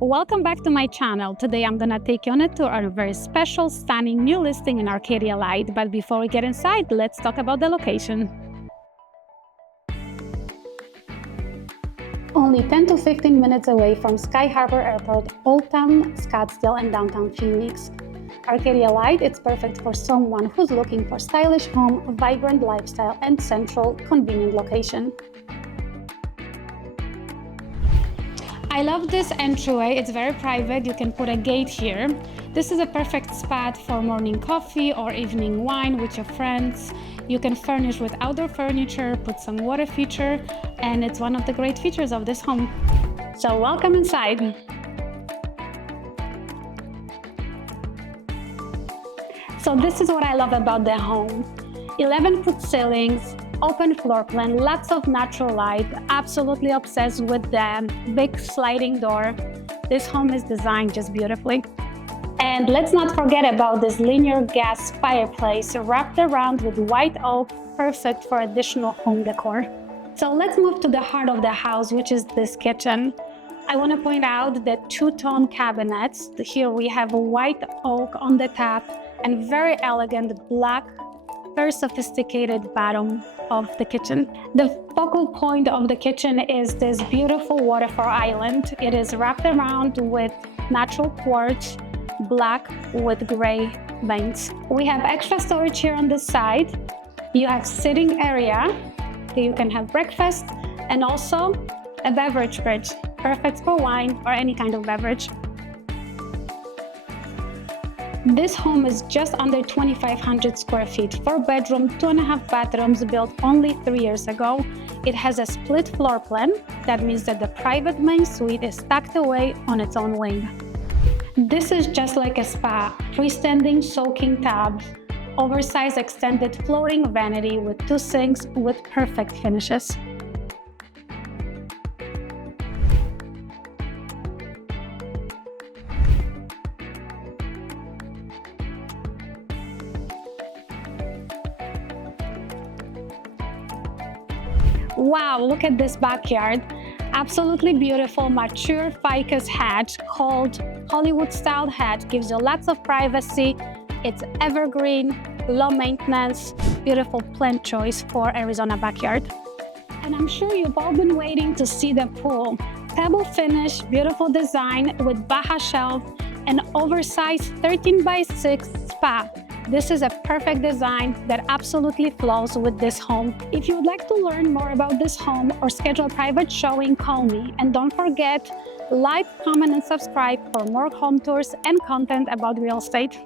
Welcome back to my channel. Today I'm gonna take you on a tour on a very special, stunning new listing in Arcadia Lite. But before we get inside, let's talk about the location. Only 10 to 15 minutes away from Sky Harbor Airport, Old Town Scottsdale and downtown Phoenix. Arcadia Lite is perfect for someone who's looking for stylish home, vibrant lifestyle, and central, convenient location. I love this entryway. It's very private. You can put a gate here. This is a perfect spot for morning coffee or evening wine with your friends. You can furnish with outdoor furniture, put some water feature, and it's one of the great features of this home. So welcome inside. So this is what I love about the home. 11-foot ceilings, open floor plan, lots of natural light, absolutely obsessed with the big sliding door. This home is designed just beautifully. And let's not forget about this linear gas fireplace wrapped around with white oak, perfect for additional home decor. So let's move to the heart of the house, which is this kitchen. I want to point out the two-tone cabinets. Here we have a white oak on the top and very elegant black, very sophisticated bottom of the kitchen. The focal point of the kitchen is this beautiful waterfall island. It is wrapped around with natural quartz, black with gray veins. We have extra storage here on this side. You have sitting area. You can have breakfast and also a beverage fridge, perfect for wine or any kind of beverage. This home is just under 2,500 square feet, 4-bedroom, 2.5 bathrooms, built only 3 years ago. It has a split floor plan. That means that the private main suite is tucked away on its own wing. This is just like a spa, freestanding soaking tub, oversized extended floating vanity with 2 sinks with perfect finishes. Wow, look at this backyard. Absolutely beautiful, mature ficus hedge called Hollywood-style hedge. Gives you lots of privacy. It's evergreen, low maintenance, beautiful plant choice for Arizona backyard. And I'm sure you've all been waiting to see the pool. Pebble finish, beautiful design with Baja shelf and oversized 13x6 spa. This is a perfect design that absolutely flows with this home. If you would like to learn more about this home or schedule a private showing, call me. And don't forget, like, comment, and subscribe for more home tours and content about real estate.